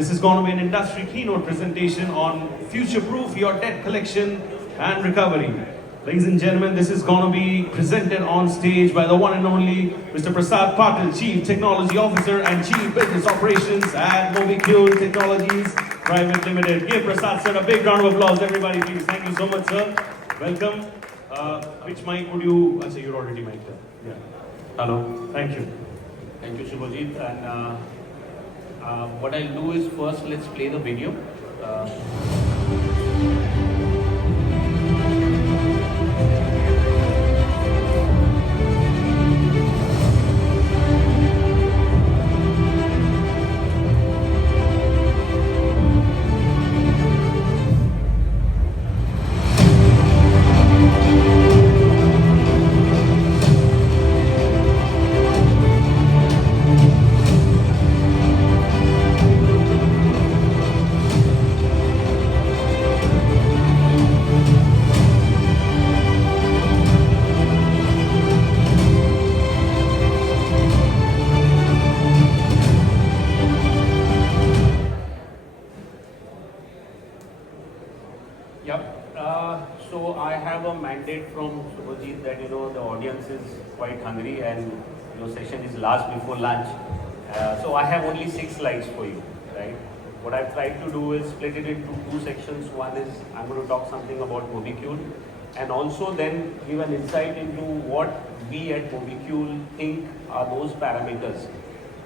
This is going to be an industry keynote presentation on future-proof your debt collection and recovery. Ladies and gentlemen, this is going to be presented on stage by the one and only Mr. Prasad Patil, Chief Technology Officer and Chief Business Operations at Mobicule Technologies Private Limited. Give Prasad sir a big round of applause, everybody, please. Thank you so much, sir. Welcome. Which mic would you? I say you're already mic'd up. Yeah. Hello. Thank you. Thank you, Shubhajit. And what I'll do is first let's play the video. Yep. So I have a mandate from Shubhajit that the audience is quite hungry and your session is last before lunch. So I have only 6 slides for you, right? What I've tried to do is split it into 2 sections. One is I'm going to talk something about Mobicule and also then give an insight into what we at Mobicule think are those parameters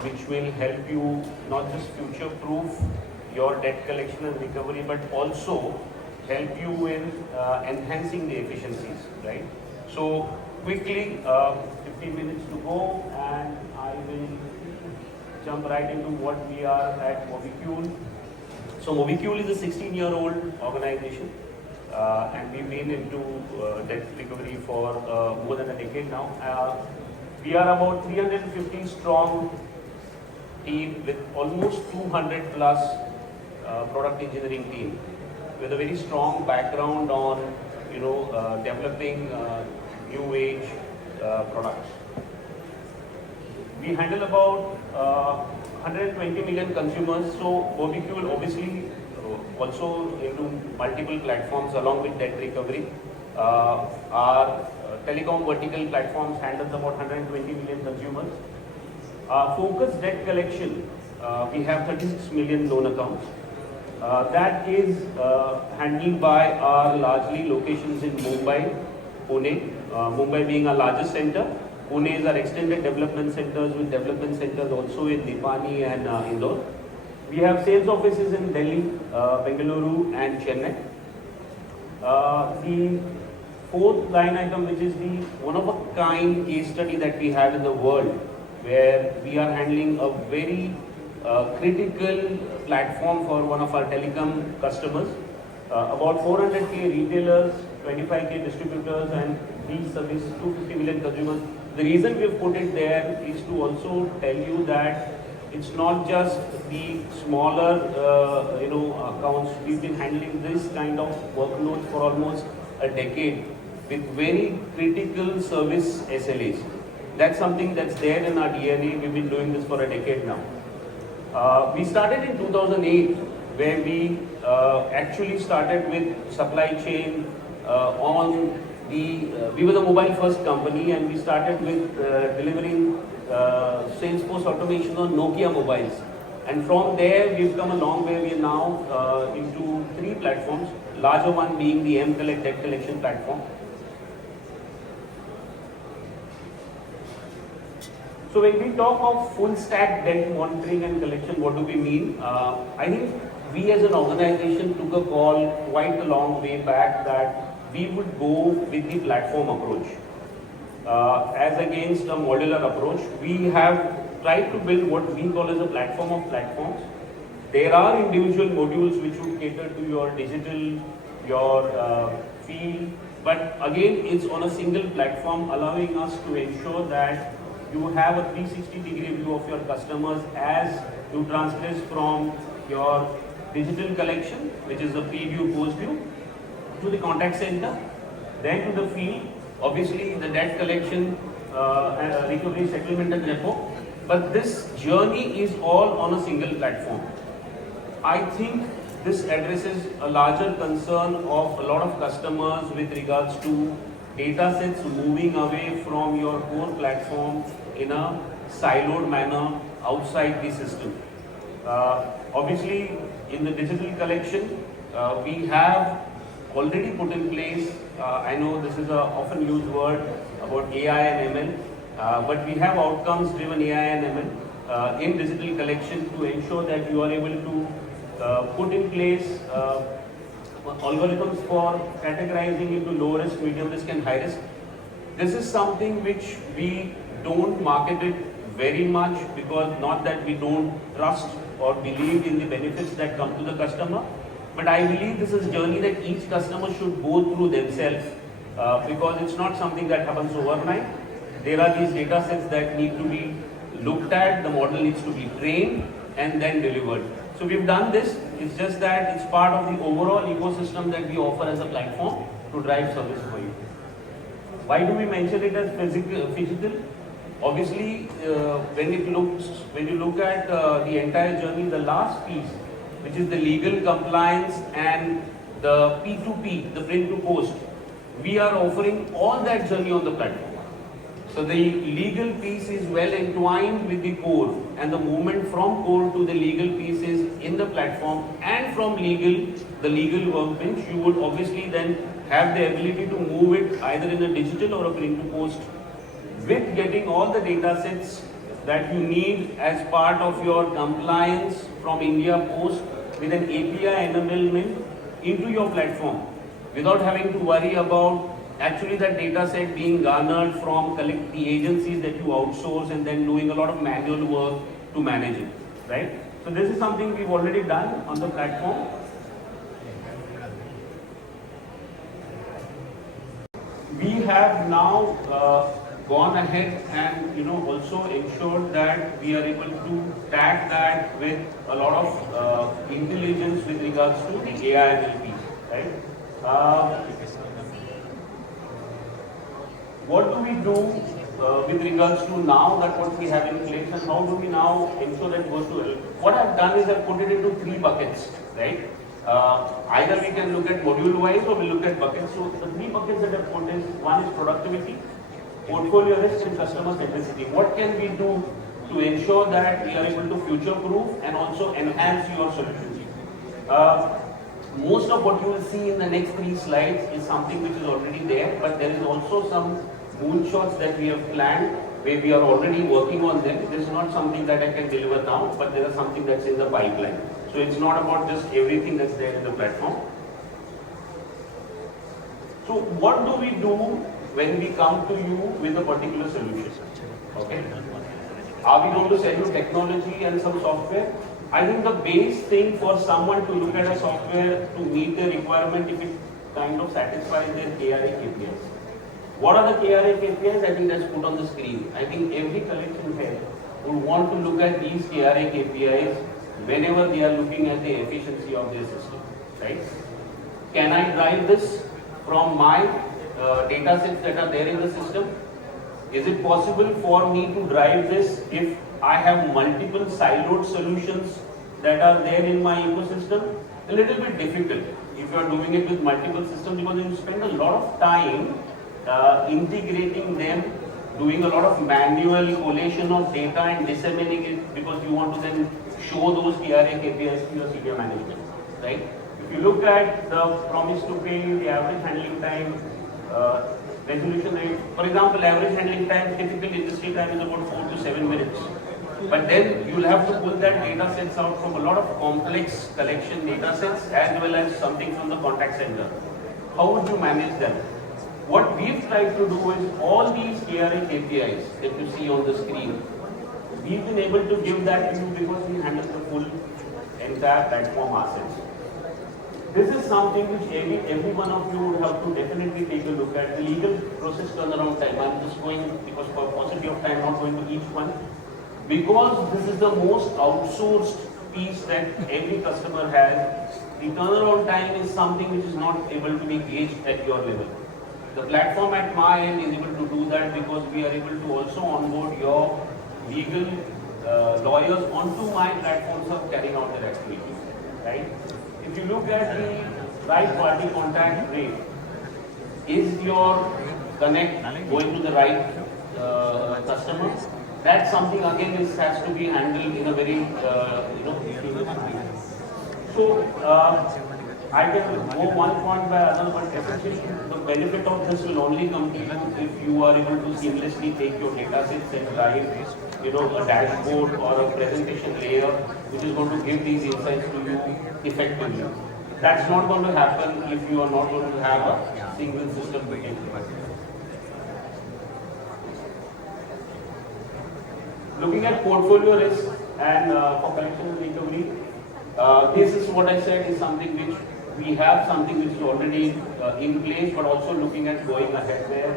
which will help you not just future-proof your debt collection and recovery, but also help you in enhancing the efficiencies, right? So quickly, 15 minutes to go, and I will jump right into what we are at Mobicule. So Mobicule is a 16-year-old organization, and we've been into debt recovery for more than a decade now. We are about 350 strong team with almost 200 plus product engineering team, with a very strong background on developing new age products. We handle about 120 million consumers. So Mobicule obviously also into multiple platforms along with debt recovery. Our telecom vertical platforms handles about 120 million consumers. Focus debt collection, we have 36 million loan accounts. That is handled by our largely locations in Mumbai, Pune, Mumbai being our largest center. Pune is our extended development centers with development centers also in Nipani and Indore. We have sales offices in Delhi, Bengaluru and Chennai. The fourth line item, which is the one-of-a-kind case study that we have in the world, where we are handling a very critical platform for one of our telecom customers. About 400k retailers, 25k distributors, and we service 250 million consumers. The reason we have put it there is to also tell you that it's not just the smaller accounts. We've been handling this kind of workloads for almost a decade with very critical service SLAs. That's something that's there in our DNA. We've been doing this for a decade now. We started in 2008, where we actually started with supply chain we were the mobile first company, and we started with delivering Salesforce automation on Nokia mobiles. And from there, we've come a long way. We are now into 3 platforms, larger one being the M-Collect debt collection platform. So when we talk of full stack debt monitoring and collection, what do we mean? I think we as an organization took a call quite a long way back that we would go with the platform approach. As against a modular approach, we have tried to build what we call as a platform of platforms. There are individual modules which would cater to your digital, your field, but again, it's on a single platform, allowing us to ensure that you have a 360-degree view of your customers as you translate from your digital collection, which is the pre-view, post-view, to the contact center, then to the field, obviously the debt collection, recovery, settlement and repo. But this journey is all on a single platform. I think this addresses a larger concern of a lot of customers with regards to data sets moving away from your core platform in a siloed manner outside the system. Obviously, in the digital collection, we have already put in place, I know this is a often used word about AI and ML, but we have outcomes driven AI and ML in digital collection to ensure that you are able to put in place algorithms for categorizing into low risk, medium risk and high risk. This is something which we don't market it very much, because not that we don't trust or believe in the benefits that come to the customer, but I believe this is a journey that each customer should go through themselves, because it's not something that happens overnight. There are these data sets that need to be looked at, the model needs to be trained and then delivered. So we've done this, it's just that it's part of the overall ecosystem that we offer as a platform to drive service for you. Why do we mention it as physical? Obviously, when you look at the entire journey, the last piece, which is the legal compliance and the P2P, the print to post, we are offering all that journey on the platform. So the legal piece is well entwined with the core, and the movement from core to the legal piece is in the platform, and from the legal workbench, you would obviously then have the ability to move it either in a digital or a print to post, with getting all the data sets that you need as part of your compliance from India Post with an API enablement into your platform, without having to worry about actually that data set being garnered from the agencies that you outsource and then doing a lot of manual work to manage it, right? So this is something we've already done on the platform. We have now gone ahead and also ensured that we are able to tag that with a lot of intelligence with regards to the AI NLP, right? What do we do with regards to now that what we have in place, and how do we now ensure that it goes to? What I've done is I've put it into 3 buckets, right? Either we can look at module wise or we look at buckets. So the 3 buckets that I've put is, one is productivity, portfolio risk and customer centricity. What can we do to ensure that we are able to future proof and also enhance your solutions? Most of what you will see in the next 3 slides is something which is already there, but there is also some moonshots that we have planned where we are already working on them. This is not something that I can deliver now, but there is something that's in the pipeline. So it's not about just everything that's there in the platform. So what do we do when we come to you with a particular solution? Okay. Are we going to sell you technology and some software? I think the base thing for someone to look at a software to meet their requirement, if it kind of satisfies their KRA KPIs. What are the KRA KPIs? I think that's put on the screen. I think every collection head would want to look at these KRA KPIs whenever they are looking at the efficiency of their system, right? Can I drive this from my data sets that are there in the system? Is it possible for me to drive this if I have multiple siloed solutions that are there in my ecosystem? A little bit difficult if you are doing it with multiple systems, because you spend a lot of time integrating them, doing a lot of manual collation of data and disseminating it, because you want to then show those KRA KPIs to your senior management, right? If you look at the promise to pay, the average handling time, resolution rate, for example, average handling time, typical industry time is about 4 to 7 minutes. But then you'll have to pull that data sets out from a lot of complex collection data sets as well as something from the contact center. How would you manage them? What we've tried to do is all these KRA KPIs that you see on the screen, we've been able to give that to you because we handle the full entire platform assets. This is something which every one of you would have to definitely take a look at. The legal process turnaround time, I'm just going, because for paucity of time, not going to each one. Because this is the most outsourced piece that every customer has, the turnaround time is something which is not able to be gauged at your level. The platform at my end is able to do that because we are able to also onboard your legal lawyers onto my platforms of carrying out their activities. right? If you look at the right party contact rate, is your connect going to the right customer? That's something again has to be handled in a very seamless way. So I can go one point by another, but essentially the benefit of this will only come to you if you are able to seamlessly take your data sets and drive, a dashboard or a presentation layer which is going to give these insights to you effectively. That's not going to happen if you are not going to have a single system within. Looking at portfolio risk and for collection and recovery, this is what I said is something which we have something which is already in place, but also looking at going ahead there.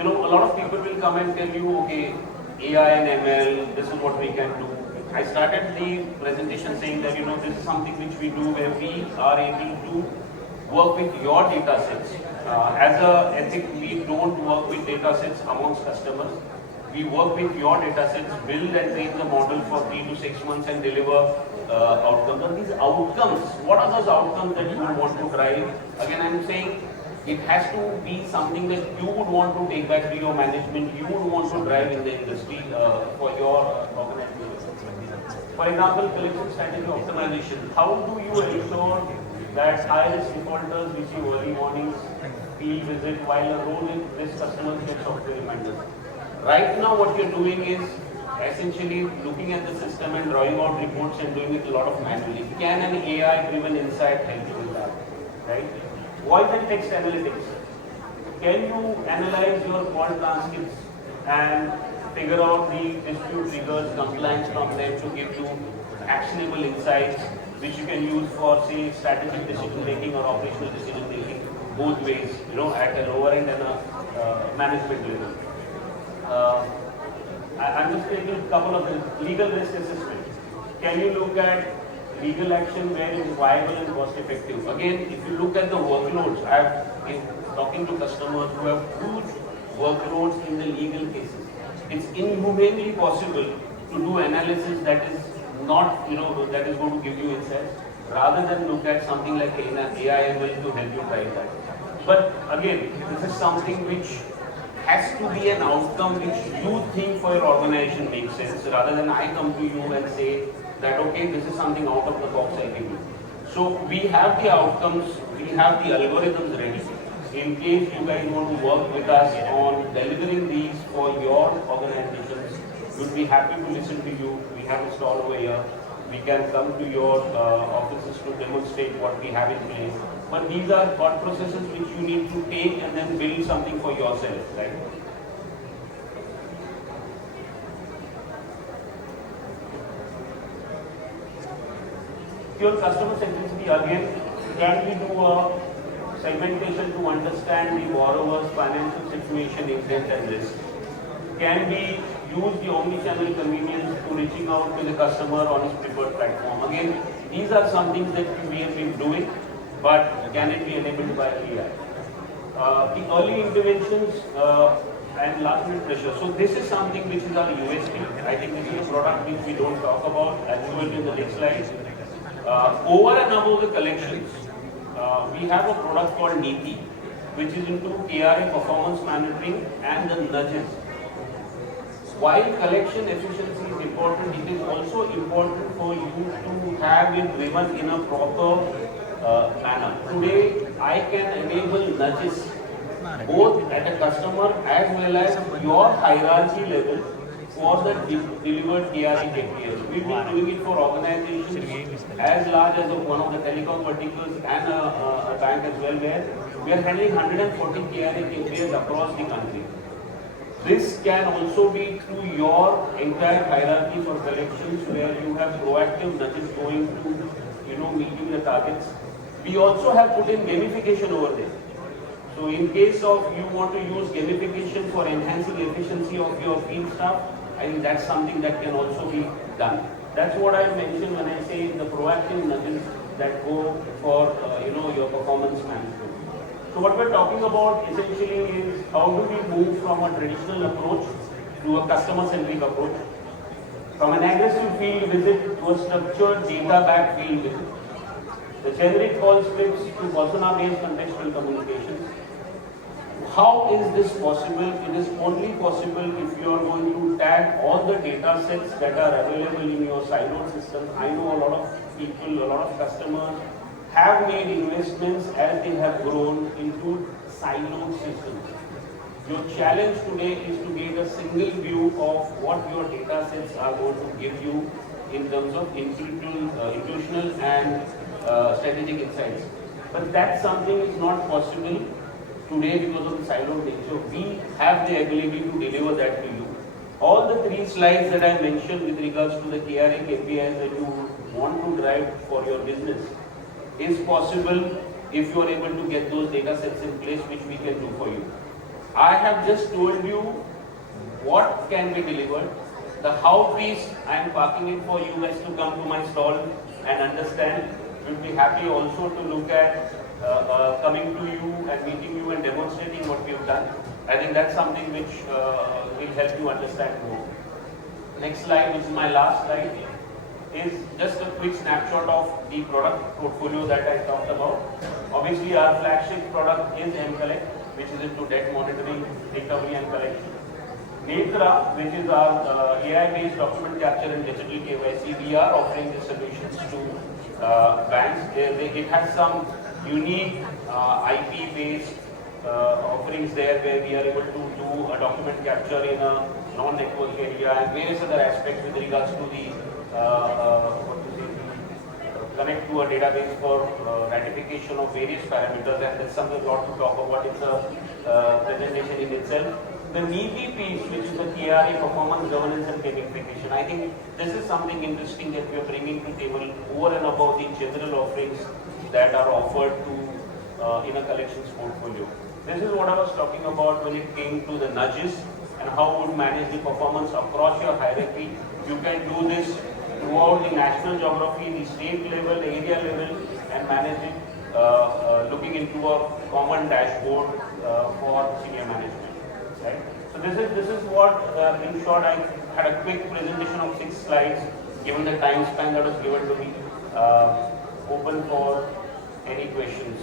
A lot of people will come and tell you, okay, AI and ML, this is what we can do. I started the presentation saying that, this is something which we do where we are able to work with your data sets. As a ethic, we don't work with data sets amongst customers. We work with your data sets, build and train the model for 3 to 6 months and deliver outcomes. And these outcomes, what are those outcomes that you would want to drive? Again, I'm saying it has to be something that you would want to take back to your management, you would want to drive in the industry for your organization. For example, collection strategy optimization. How do you ensure that high-risk defaulters receive early warnings, field visit, while a low-risk customer gets software reminders? Right now, what you're doing is essentially looking at the system and drawing out reports and doing it a lot of manually. Can an AI-driven insight help you with that? Right? Voice and text analytics. Can you analyze your call transcripts and figure out the dispute triggers, compliance from them to give you actionable insights, which you can use for, say, strategic decision making or operational decision making, both ways, at a lower end and a management level. I'm just taking a couple of them. Legal risk assessment. Can you look at legal action where it is viable and cost effective? Again, if you look at the workloads, I've been talking to customers who have huge workloads in the legal cases. It's inhumanely possible to do analysis that is not, that is going to give you insights, rather than look at something like AI ML to help you drive that. But again, this is something which has to be an outcome which you think for your organization makes sense, rather than I come to you and say that, okay, this is something out of the box I give you. So we have the outcomes, we have the algorithms ready. In case you guys want to work with us on delivering these for your organizations, we'll be happy to listen to you. We have a stall over here. We can come to your offices to demonstrate what we have in place. But these are thought processes which you need to take and then build something for yourself, right? Your customer centricity again, can we do a segmentation to understand the borrower's financial situation, intent and risk? Can we use the omni-channel convenience to reaching out to the customer on his preferred platform? Again, these are some things that we have been doing, but can it be enabled by AI? The early interventions and last minute pressure. So this is something which is our USP. I think this is a product which we don't talk about. I'll show it in the next slide. Over and above the collections, we have a product called Niti, which is into KRA performance monitoring and the nudges. While collection efficiency is important, it is also important for you to have it driven in a proper manner. Today, I can enable nudges both at a customer as well as your hierarchy level for the delivered KRA KPIs. We've been doing it for organizations as large as one of the telecom verticals and a bank as well, where we are handling 140 KRA KPIs across the country. This can also be through your entire hierarchy for collections, where you have proactive nudges going to, meeting the targets. We also have put in gamification over there. So in case of you want to use gamification for enhancing efficiency of your field staff, I think that's something that can also be done. That's what I mentioned when I say the proactive nudges that go for your performance management. So what we're talking about essentially is how do we move from a traditional approach to a customer-centric approach. From an aggressive field visit to a structured data-backed field visit. The generic call scripts to persona-based contextual communications. How is this possible? It is only possible if you are going to tag all the data sets that are available in your siloed system. I know a lot of people, a lot of customers have made investments as they have grown into siloed systems. Your challenge today is to get a single view of what your data sets are going to give you in terms of institutional and strategic insights. But that something is not possible today because of the siloed nature. We have the ability to deliver that to you. All the 3 slides that I mentioned with regards to the KRA KPIs that you want to drive for your business is possible if you are able to get those data sets in place, which we can do for you. I have just told you what can be delivered. The how piece, I am parking it for you guys to come to my stall and understand. We'll be happy also to look at coming to you and meeting you and demonstrating what we've done. I think that's something which will help you understand more. Next slide, which is my last slide, is just a quick snapshot of the product portfolio that I talked about. Obviously, our flagship product is mCollect, which is into debt monitoring, recovery and collection. Netra, which is our AI-based document capture and digital KYC, we are offering these solutions to banks. It has some unique IP-based offerings there where we are able to do a document capture in a non-network area and various other aspects with regards to the connect to a database for ratification of various parameters, and there's something a lot to talk about. It's a presentation in itself. The NITI piece, which is the KRA performance governance and gamification, I think this is something interesting that we are bringing to the table over and above the general offerings that are offered to in a collections portfolio. This is what I was talking about when it came to the nudges and how would manage the performance across your hierarchy. You can do this throughout the national geography, the state level, the area level, and manage it looking into a common dashboard for senior management. Right? So this is what, in short, I had a quick presentation of 6 slides, given the time span that was given to me. Open for any questions.